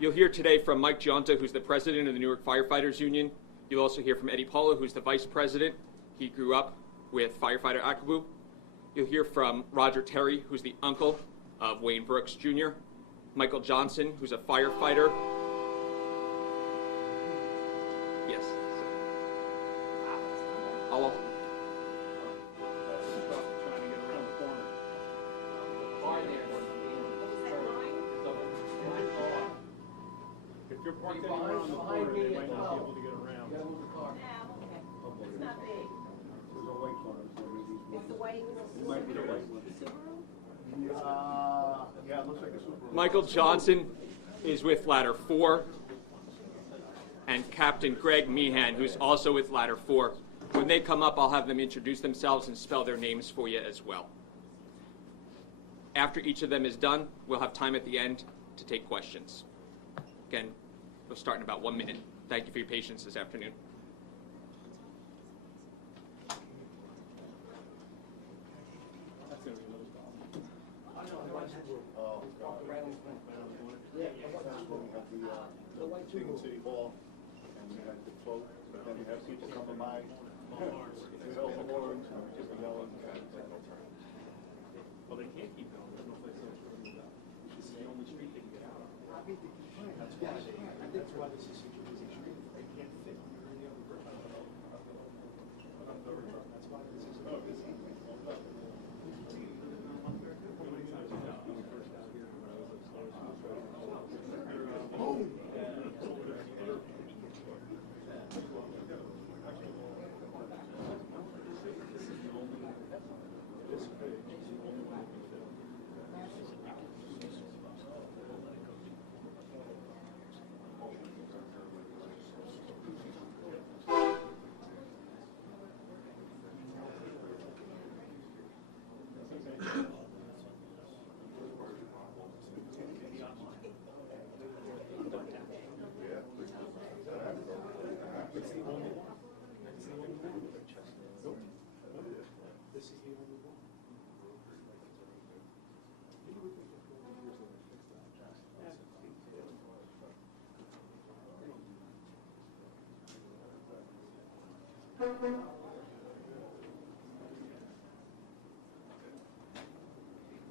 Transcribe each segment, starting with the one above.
You'll hear today from Mike Gionta, who's the president of the Newark Firefighters Union. You'll also hear from Eddie Paula, who's the vice president. He grew up with firefighter Akabu. You'll hear from Roger Terry, who's the uncle of Wayne Brooks Jr., Michael Johnson, who's a firefighter. Yes. I'll If you're parked anywhere on the corner, they might not be able to get around. Yeah, okay. It's not big. There's a white car. It's the white. It might be the white one. Yeah, it looks like a Subaru. Michael Johnson is with Ladder 4, and Captain Greg Meehan, who's also with Ladder 4. When they come up, I'll have them introduce themselves and spell their names for you as well. After each of them is done, we'll have time at the end to take questions. Again, we'll start in about 1 minute. Thank you for your patience this afternoon. City Hall, and we had the float, but then we have people coming by. We help the horns, and we just yelling. Well, they can't keep going. There's no place else for them to go. This is the only street they can get out of. That's why this is such a busy street. They can't fit under any other bridge. That's why this is so busy.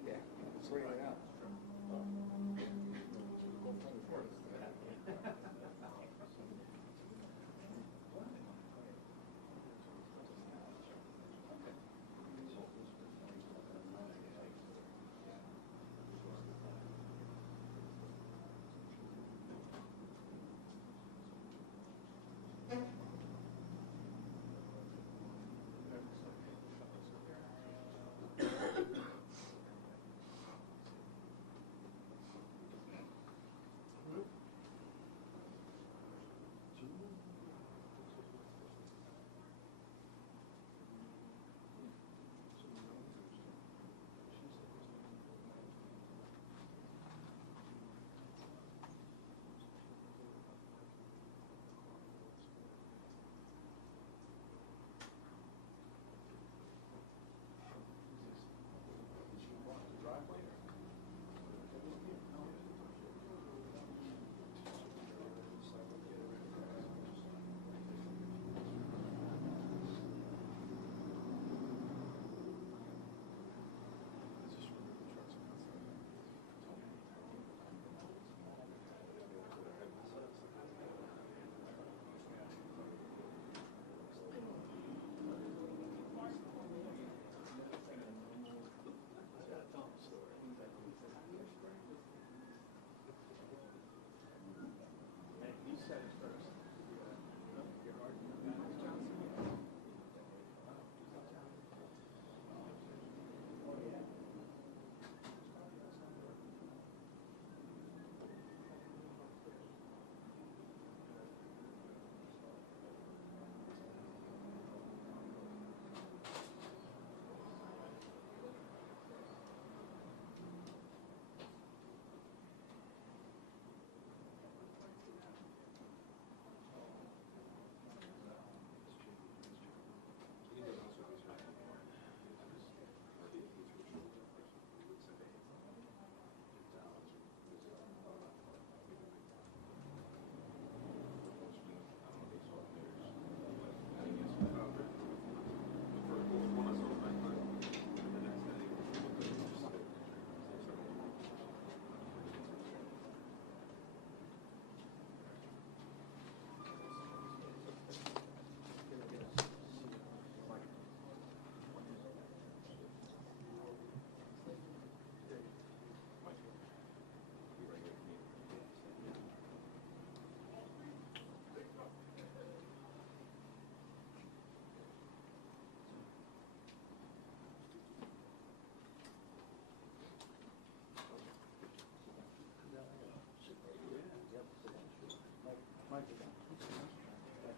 Yeah, it's right out.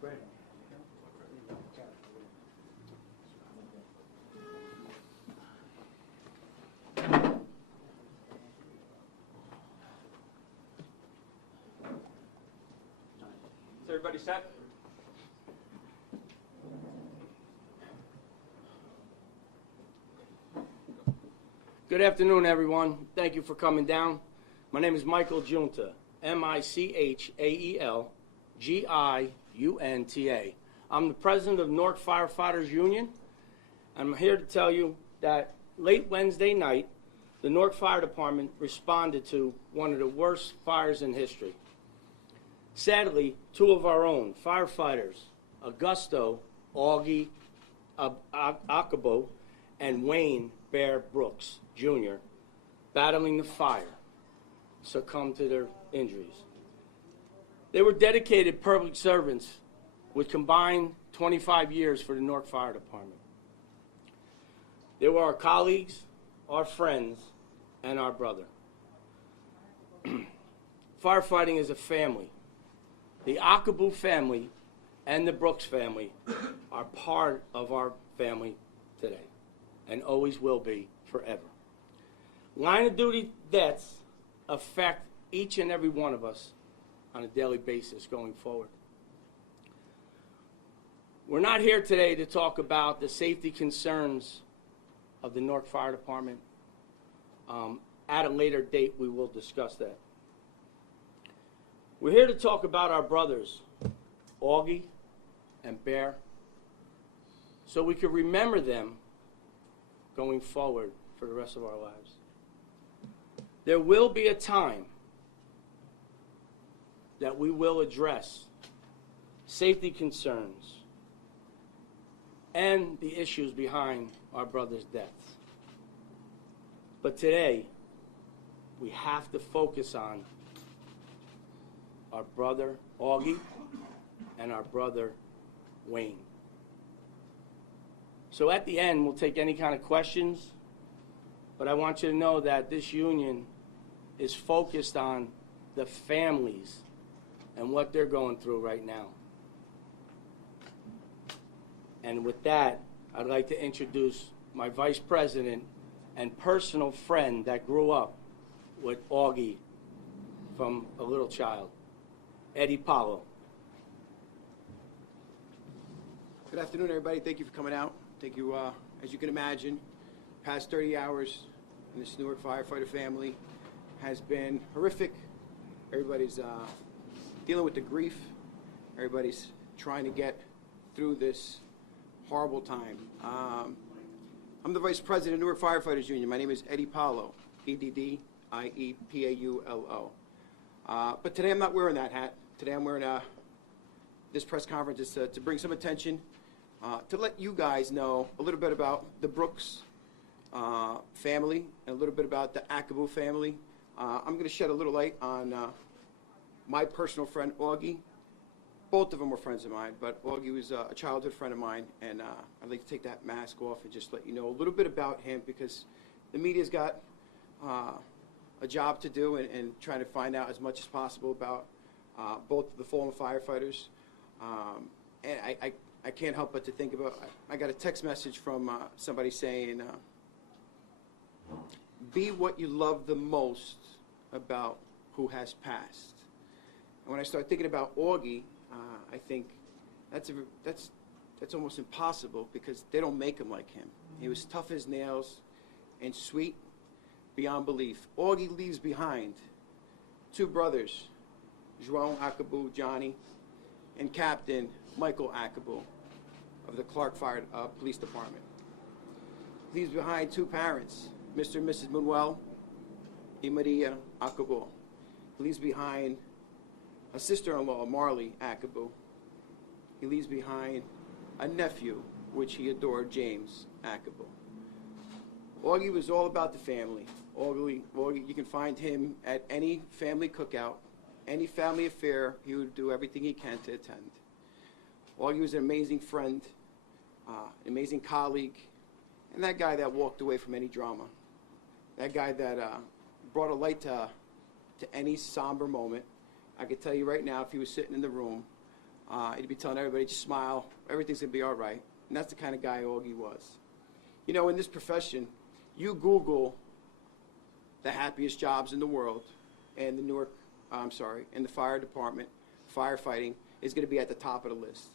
Is everybody set? Good afternoon, everyone. Thank you for coming down. My name is Michael Giunta, Michaelgiunta. I'm the president of Newark Firefighters Union. I'm here to tell you that late Wednesday night, the Newark Fire Department responded to one of the worst fires in history. Sadly, two of our own firefighters, Augusto Augie Acabo and Wayne Bear Brooks Jr., battling the fire, succumbed to their injuries. They were dedicated public servants with combined 25 years for the Newark Fire Department. They were our colleagues, our friends, and our brother. Firefighting is a family. The Acabo family and the Brooks family are part of our family today and always will be forever. Line of duty deaths affect each and every one of us on a daily basis going forward. We're not here today to talk about the safety concerns of the Newark Fire Department. At a later date, we will discuss that. We're here to talk about our brothers, Augie and Bear, so we can remember them going forward for the rest of our lives. There will be a time that we will address safety concerns and the issues behind our brothers' deaths. But today, we have to focus on our brother Augie and our brother Wayne. So at the end, we'll take any kind of questions, but I want you to know that this union is focused on the families and what they're going through right now. And with that, I'd like to introduce my vice president and personal friend that grew up with Augie from a little child, Eddie Paulo. Good afternoon, everybody. Thank you for coming out. Thank you, as you can imagine, past 30 hours in this Newark firefighter family has been horrific. Everybody's dealing with the grief. Everybody's trying to get through this horrible time. I'm the vice president of Newark Firefighters Union. My name is Eddie Paulo, EDDIEPAULO. But today I'm not wearing that hat. Today I'm wearing this press conference is to bring some attention, to let you guys know a little bit about the Brooks family and a little bit about the Acabo family. I'm going to shed a little light on my personal friend Augie. Both of them were friends of mine, but Augie was a childhood friend of mine, and I'd like to take that mask off and just let you know a little bit about him, because the media's got a job to do and trying to find out as much as possible about both the fallen firefighters. And I can't help but to think about, I got a text message from somebody saying, be what you love the most about who has passed. And when I start thinking about Augie, I think that's almost impossible, because they don't make him like him. He was tough as nails and sweet beyond belief. Augie leaves behind two brothers, João Acabo, Johnny, and Captain Michael Acabo of the Clark Fire Police Department. Leaves behind two parents, Mr. and Mrs. Manuel and Maria Acabo. Leaves behind a sister-in-law, Marley Acabo. He leaves behind a nephew, which he adored, James Acabo. Augie was all about the family. Augie, you can find him at any family cookout, any family affair. He would do everything he can to attend. Augie was an amazing friend, an amazing colleague, and that guy that walked away from any drama. That guy that brought a light to any somber moment. I could tell you right now, if he was sitting in the room, He'd be telling everybody, just smile, everything's going to be all right. And that's the kind of guy Augie was. You know, in this profession, you Google the happiest jobs in the world, and and the fire department, firefighting, is going to be at the top of the list.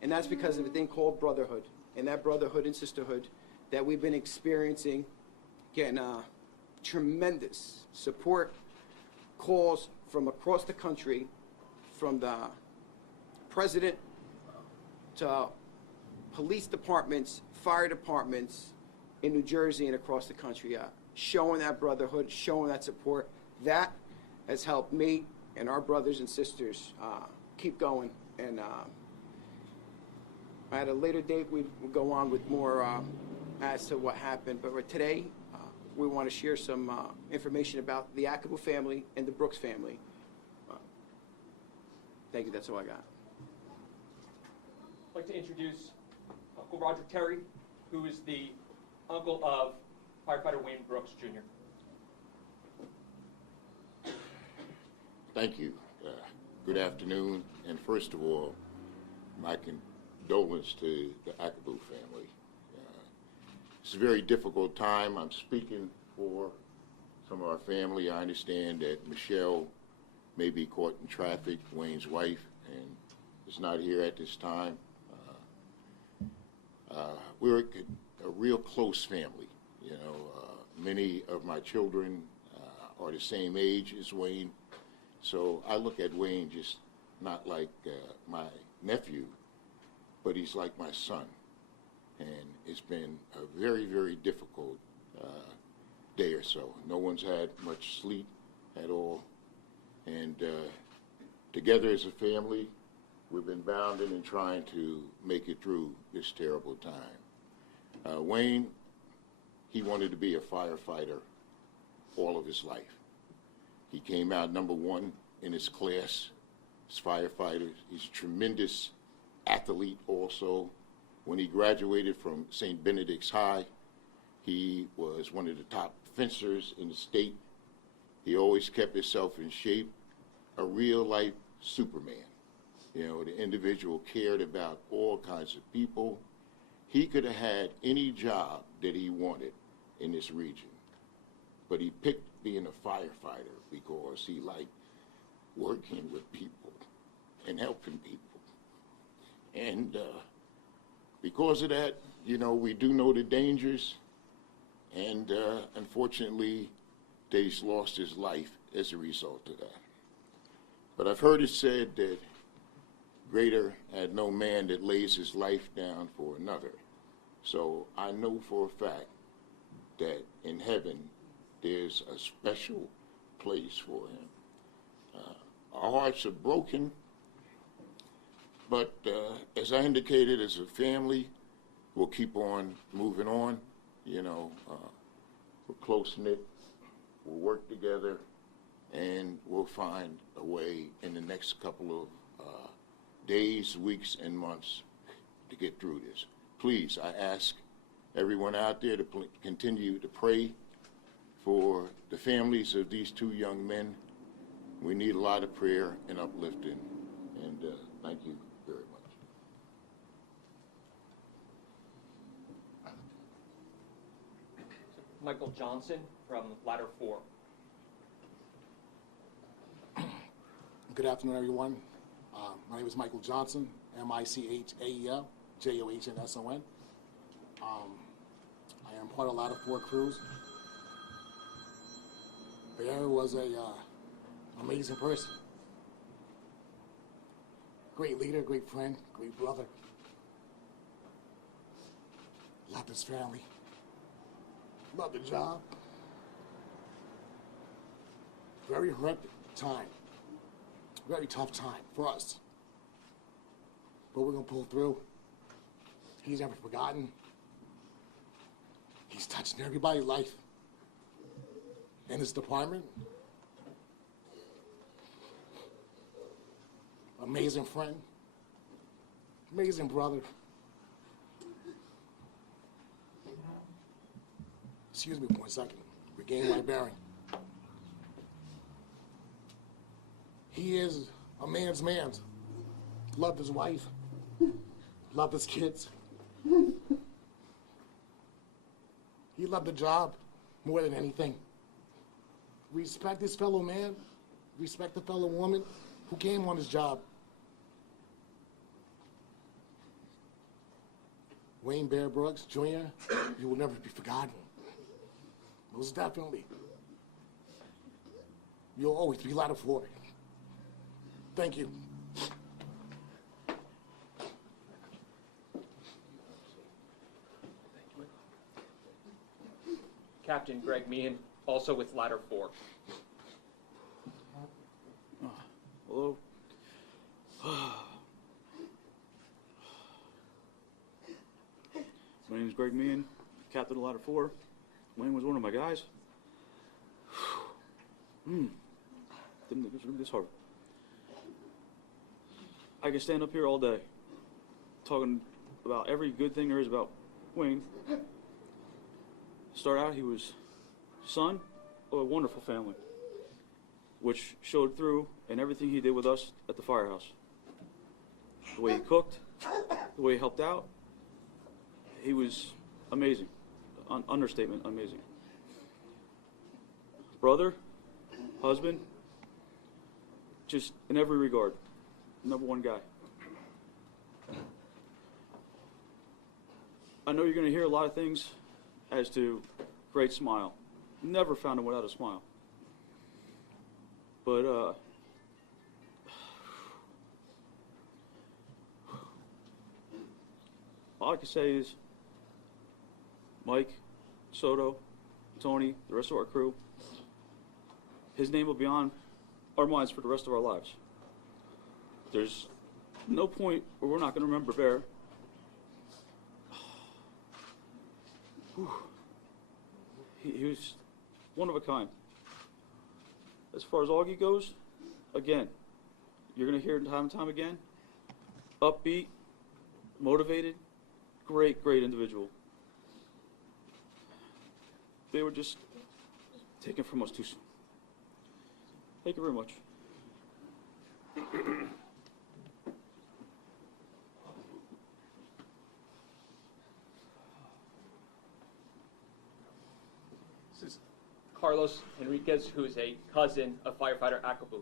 And that's because of a thing called brotherhood. And that brotherhood and sisterhood that we've been experiencing, getting tremendous support calls from across the country, from the president to police departments, fire departments in New Jersey and across the country, showing that brotherhood, showing that support. That has helped me and our brothers and sisters keep going. And at a later date, we'll go on with more as to what happened. But today, we want to share some information about the Ackabu family and the Brooks family. Thank you. That's all I got. I'd like to introduce Uncle Roger Terry, who is the uncle of firefighter Wayne Brooks, Jr. Thank you. Good afternoon. And first of all, my condolence to the Ackabu family. It's a very difficult time. I'm speaking for some of our family. I understand that Michelle may be caught in traffic, Wayne's wife, and is not here at this time. We're a real close family. You know, many of my children are the same age as Wayne, so I look at Wayne just not like my nephew, but he's like my son. And it's been a very, very difficult day or so. No one's had much sleep at all. And together as a family, we've been bounding and trying to make it through this terrible time. Wayne, he wanted to be a firefighter all of his life. He came out #1 in his class as firefighter. He's a tremendous athlete also. When he graduated from St. Benedict's High, he was one of the top fencers in the state. He always kept himself in shape, a real-life Superman. You know, the individual cared about all kinds of people. He could have had any job that he wanted in this region, but he picked being a firefighter because he liked working with people and helping people. And because of that, you know, we do know the dangers, and unfortunately, he's lost his life as a result of that. But I've heard it said that greater had no man that lays his life down for another. So I know for a fact that in heaven, there's a special place for him. Our hearts are broken, but as I indicated, as a family, we'll keep on moving on. You know, we're close-knit, we'll work together, and we'll find a way in the next couple of days, weeks, and months to get through this. Please, I ask everyone out there to continue to pray for the families of these two young men. We need a lot of prayer and uplifting, and thank you very much. Michael Johnson from Ladder 4. Good afternoon, everyone. My name is Michael Johnson, M-I-C-H-A-E-L, J-O-H-N-S-O-N. I am part of Ladder 4 crews. Bear was a amazing person. Great leader, great friend, great brother. Loved his family. Loved the job. Very horrific time. Very tough time for us. But we're going to pull through. He's never forgotten. He's touching everybody's life in his department. Amazing friend. Amazing brother. Excuse me for 1 second. Regain my bearing. He is a man's man. loved his wife, loved his kids. He loved the job more than anything. Respect his fellow man, respect the fellow woman who came on his job. Wayne Bear Brooks, Jr., you will never be forgotten. Most definitely. You'll always be ladder 4. Thank you. Captain Greg Meehan, also with Ladder 4. Hello. My name is Greg Meehan, captain of Ladder 4. Wayne was one of my guys. Didn't think it was going to be this hard. I could stand up here all day talking about every good thing there is about Wayne. Start out, he was son of a wonderful family, which showed through in everything he did with us at the firehouse. The way he cooked, the way he helped out, he was amazing. Understatement, amazing. Brother, husband, just in every regard, #1 guy. I know you're going to hear a lot of things as to great smile. Never found him without a smile. But all I can say is Mike, Soto, Tony, the rest of our crew, his name will be on our minds for the rest of our lives. There's no point where we're not going to remember Bear. He was one of a kind. As far as Augie goes, again, you're going to hear it time and time again. Upbeat, motivated, great individual. They were just taken from us too soon. Thank you very much. This is Carlos Enriquez, who is a cousin of firefighter Akabu.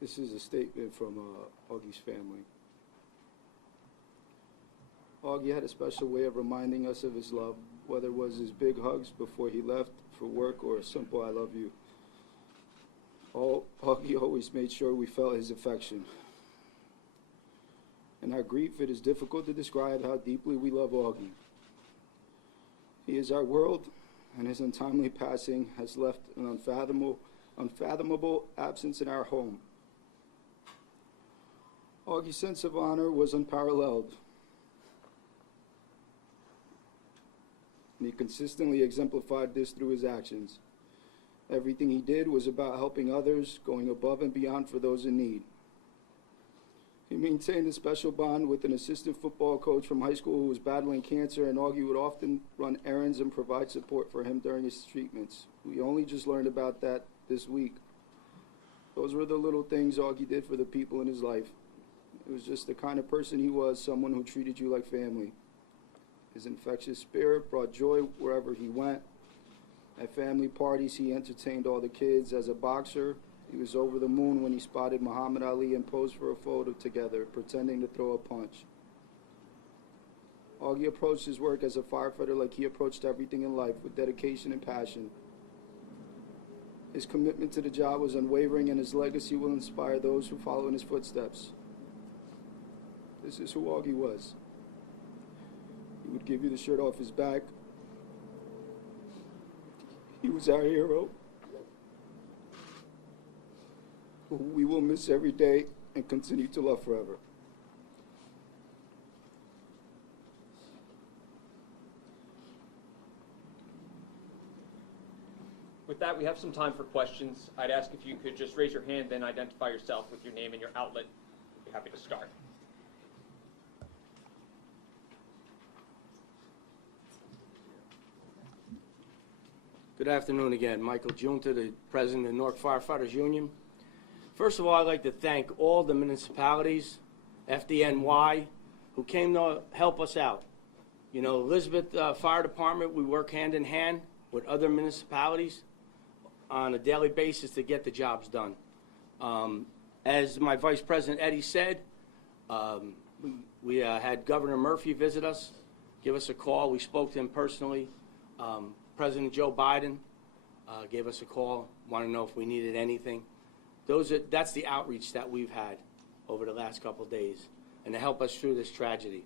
This is a statement from Augie's family. Augie had a special way of reminding us of his love, whether it was his big hugs before he left for work or a simple "I love you." Augie always made sure we felt his affection. In our grief, it is difficult to describe how deeply we love Augie. He is our world, and his untimely passing has left an unfathomable absence in our home. Augie's sense of honor was unparalleled, and he consistently exemplified this through his actions. Everything he did was about helping others, going above and beyond for those in need. He maintained a special bond with an assistant football coach from high school who was battling cancer, and Augie would often run errands and provide support for him during his treatments. We only just learned about that this week. Those were the little things Augie did for the people in his life. It was just the kind of person he was, someone who treated you like family. His infectious spirit brought joy wherever he went. At family parties, he entertained all the kids. As a boxer, he was over the moon when he spotted Muhammad Ali and posed for a photo together, pretending to throw a punch. Augie approached his work as a firefighter like he approached everything in life, with dedication and passion. His commitment to the job was unwavering, and his legacy will inspire those who follow in his footsteps. This is who Augie was. He would give you the shirt off his back. He was our hero, who we will miss every day and continue to love forever. With that, we have some time for questions. I'd ask if you could just raise your hand, then identify yourself with your name and your outlet. I'd be happy to start. Good afternoon again. Michael Junta, the president of the Newark Firefighters Union. First of all, I'd like to thank all the municipalities, FDNY, who came to help us out. You know, Elizabeth Fire Department, we work hand in hand with other municipalities on a daily basis to get the jobs done. As my Vice President Eddie said, we had Governor Murphy visit us, give us a call. We spoke to him personally. President Joe Biden gave us a call, wanted to know if we needed anything. That's the outreach that we've had over the last couple of days, and to help us through this tragedy.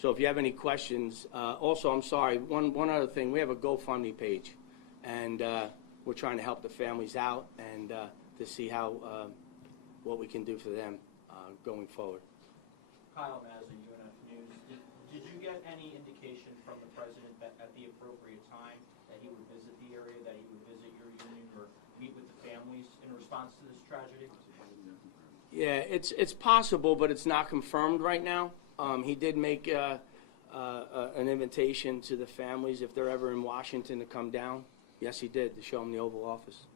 So if you have any questions, also, I'm sorry, one other thing, we have a GoFundMe page, and we're trying to help the families out and to see how what we can do for them going forward. Kyle Mazza, UNF News. Did you get any indication from the president that at the appropriate time that he would visit the area, that he would visit your union or meet with the families in response to this tragedy? Yeah, it's possible, but it's not confirmed right now. He did make an invitation to the families if they're ever in Washington to come down. Yes, he did, to show them the Oval Office.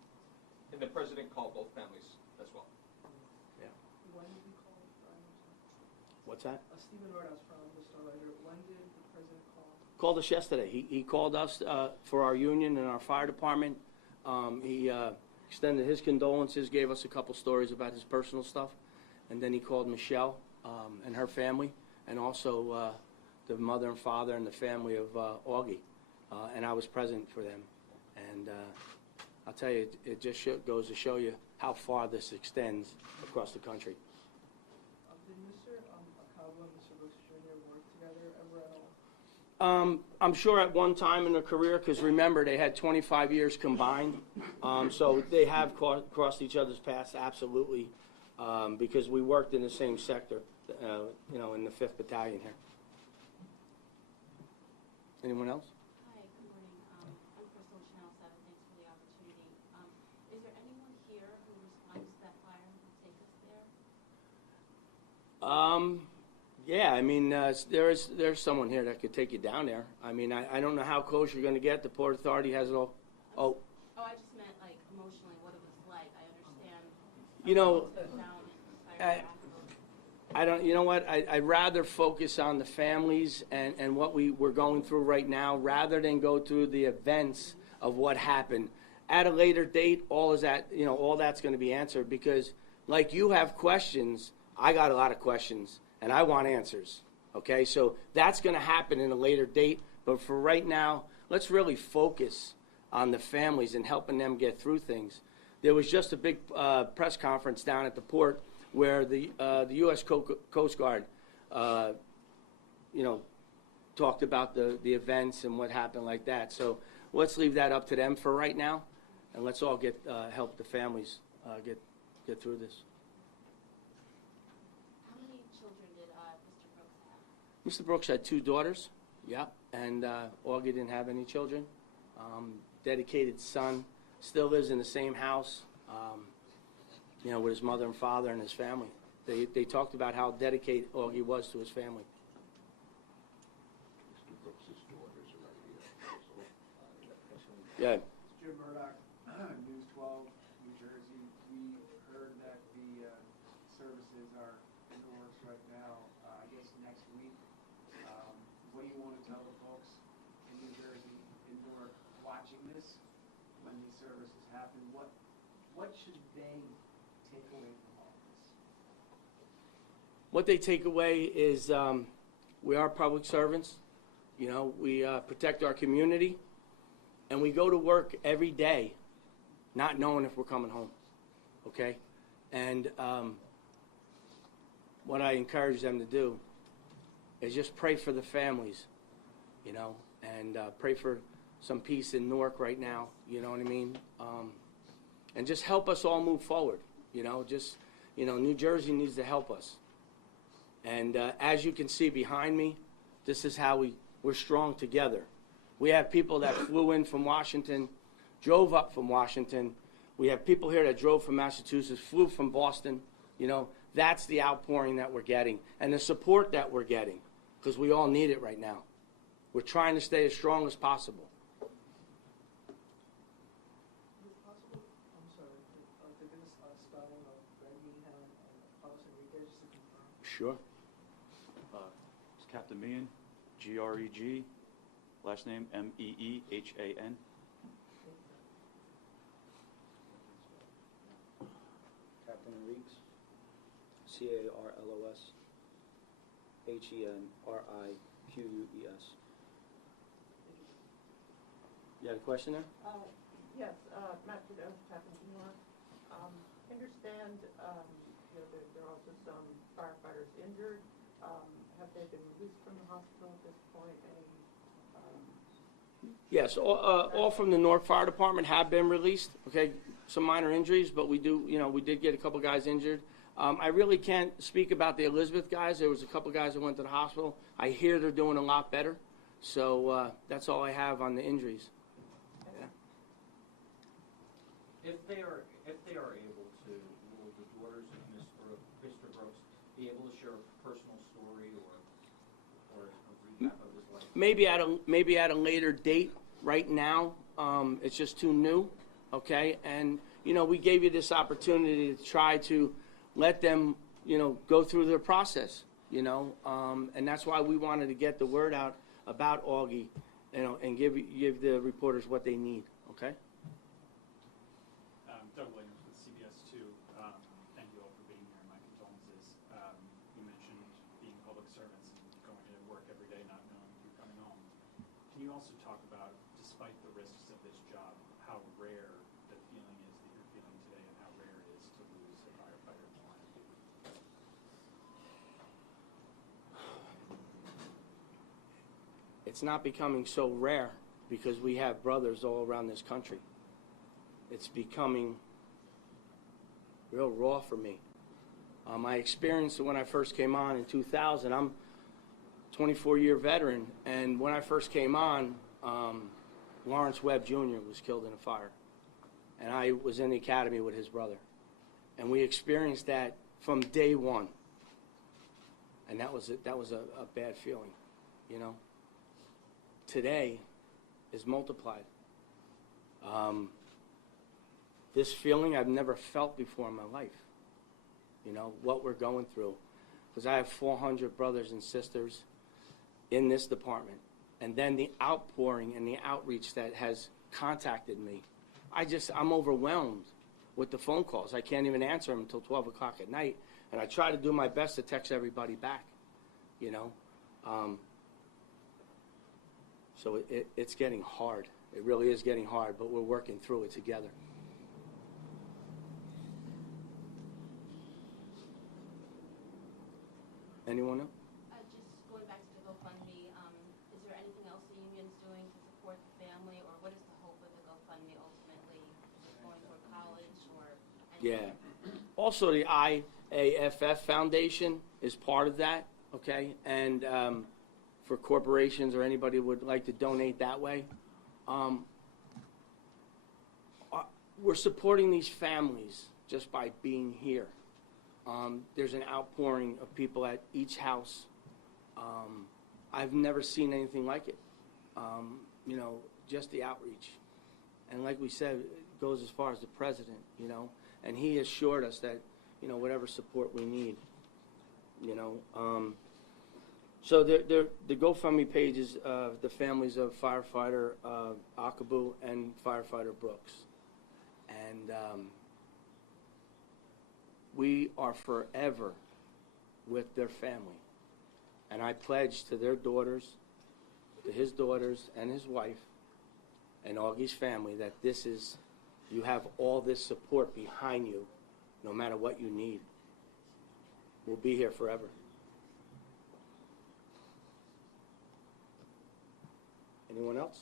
And the president called both families as well. Yeah. When did he call? What's that? Stephen Nordhaus from the Star Writer. When did the president call? Called us yesterday. He called us for our union and our fire department. He extended his condolences, gave us a couple stories about his personal stuff, and then he called Michelle and her family, and also the mother and father and the family of Augie, and I was present for them. And I'll tell you, it just goes to show you how far this extends across the country. Did Mr. Acabo and Mr. Brooks Jr. work together ever at all? I'm sure at one time in their career, because remember, they had 25 years combined, so they have crossed each other's paths, absolutely, because we worked in the same sector, you know, in the 5th Battalion here. Anyone else? Hi, good morning. I'm Crystal, Channel 7. Thanks for the opportunity. Is there anyone here who responds to that fire who could take us there? Yeah, I mean, there's someone here that could take you down there. I mean, I don't know how close you're going to get. The Port Authority has it all. Oh. Oh, I just meant, like, emotionally, what it was like. I understand. You know, Down I don't, you know what, I'd rather focus on the families and what we're going through right now, rather than go through the events of what happened. At a later date, all that's going to be answered, because like you have questions, I got a lot of questions, and I want answers, okay? So that's going to happen in a later date, but for right now, let's really focus on the families and helping them get through things. There was just a big press conference down at the port where the U.S. Coast Guard, talked about the events and what happened like that. So let's leave that up to them for right now, and let's all help the families get through this. How many children did Mr. Brooks have? Mr. Brooks had 2 daughters, yeah, and Augie didn't have any children. Dedicated son, still lives in the same house. With his mother and father and his family. They talked about how dedicated Augie was to his family. Yeah. Jim Murdoch, News 12, New Jersey. We heard that the services are in the works right now, I guess next week. What do you want to tell the folks in New Jersey, in Newark, watching this, when these services happen? What should they take away from all this? What they take away is we are public servants. We protect our community, and we go to work every day not knowing if we're coming home, okay? And what I encourage them to do is just pray for the families, and pray for some peace in Newark right now, you know what I mean? And just help us all move forward. New Jersey needs to help us. And as you can see behind me, this is how we're strong together. We have people that flew in from Washington, drove up from Washington. We have people here that drove from Massachusetts, flew from Boston. That's the outpouring that we're getting and the support that we're getting, because we all need it right now. We're trying to stay as strong as possible. Sure. It's Captain Meehan, Greg, last name Meehan. Captain Enriques, Carlos, Henriquez. You had a question there? Yes, Matt Trudeau, Captain Newark. Understand, there are also some firefighters injured. Have they been released from the hospital at this point? Yes, all from the Newark Fire Department have been released. Okay, some minor injuries, but we did get a couple guys injured. I really can't speak about the Elizabeth guys. There was a couple guys that went to the hospital. I hear they're doing a lot better. So that's all I have on the injuries. If they are able to, will the daughters of Mr. Brooks be able to share a personal story or a recap of his life? Maybe at a later date. Right now, it's just too new. Okay, and we gave you this opportunity to try to let them go through their process. And that's why we wanted to get the word out about Augie, and give the reporters what they need. Okay. Doug Williams with CBS 2. Thank you all for being here. My condolences. You mentioned being public servants and going to work every day not knowing if you're coming home. Can you also talk about, despite the risks of this job, how rare the feeling is that you're feeling today and how rare it is to lose a firefighter in the line of duty? It's not becoming so rare because we have brothers all around this country. It's becoming real raw for me. I experienced it when I first came on in 2000. I'm a 24-year veteran, and when I first came on, Lawrence Webb Jr. was killed in a fire, and I was in the academy with his brother, and we experienced that from day one, and that was a bad feeling, Today is multiplied. This feeling I've never felt before in my life, what we're going through. Because I have 400 brothers and sisters in this department. And then the outpouring and the outreach that has contacted me. I'm overwhelmed with the phone calls. I can't even answer them until 12 o'clock at night. And I try to do my best to text everybody back, So it's getting hard. It really is getting hard, but we're working through it together. Anyone else? Just going back to the GoFundMe, is there anything else the union's doing to support the family, or what is the hope of the GoFundMe ultimately? Is it going toward college or anything? Yeah. Also, the IAFF Foundation is part of that, okay? And for corporations or anybody who would like to donate that way, we're supporting these families just by being here. There's an outpouring of people at each house. I've never seen anything like it. Just the outreach. And like we said, it goes as far as the president, and he assured us that, whatever support we need, So the GoFundMe page is the families of firefighter Akabu and firefighter Brooks. And we are forever with their family. And I pledge to their daughters, to his daughters and his wife, and Augie's family that you have all this support behind you, no matter what you need. We'll be here forever. Anyone else?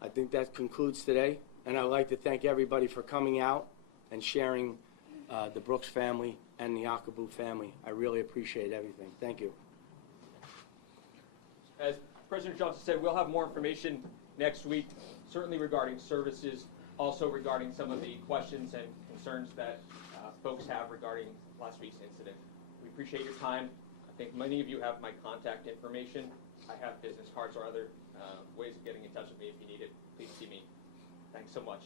I think that concludes today, and I'd like to thank everybody for coming out and sharing the Brooks family and the Akabu family. I really appreciate everything. Thank you. As President Johnson said, we'll have more information next week, certainly regarding services, also regarding some of the questions and concerns that folks have regarding last week's incident. We appreciate your time. I think many of you have my contact information. I have business cards or other ways of getting in touch with me if you need it. Please see me. Thanks so much.